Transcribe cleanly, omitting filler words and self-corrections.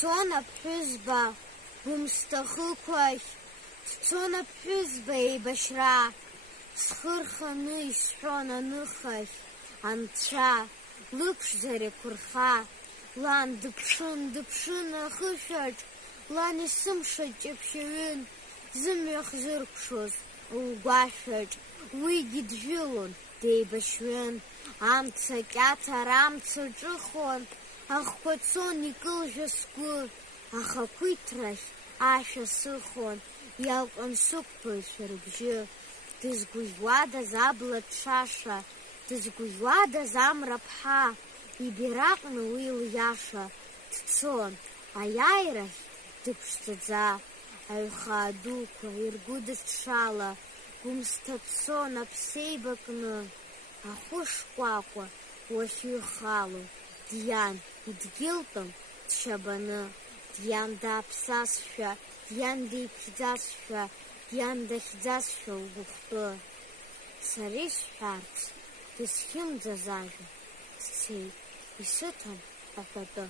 Дцон аԥҳәызба гәымсҭахықәахь, дцон аԥҳәызба еибашьра, схы рханы исҳәон аныхахь, анцәа, лыԥшӡара еиқәырха, лан дыԥшын ахышәаҿ, лан есымша ҷаԥшьаҩын, зымҩа хзыркәшоз лгәашәаҿ, уигьы джәылон, деибашьҩын, амца кьаҭар амца ҿыхон, ахқәа цон икылжәа сгәы, ахақәиҭрахь ашәа сыхон, иалҟьон сықәԥаҩцәа рыбжьы, дызгәыӷьуадаз абла ҭшаша, дызгәыӷьуадаз амра ԥҳа, ибираҟны уи лиаша, дцон, аиааирахь дыԥшӡаӡа, аҩхаа дуқәа иргәыдыҽҽала, Гәымсҭа дцон аԥсеиба кны, ахәы шкәакәа уахьыҩхало, диан идгьылтәын дшьабаны, диан дааԥсазшәа, диан деиԥхьӡазшәа, диан дахьӡазшәа лгәыхәтәы. Сара исҳәарц, дысхьымӡаз ажәа, сцеит, исыҭан аҳәатәы.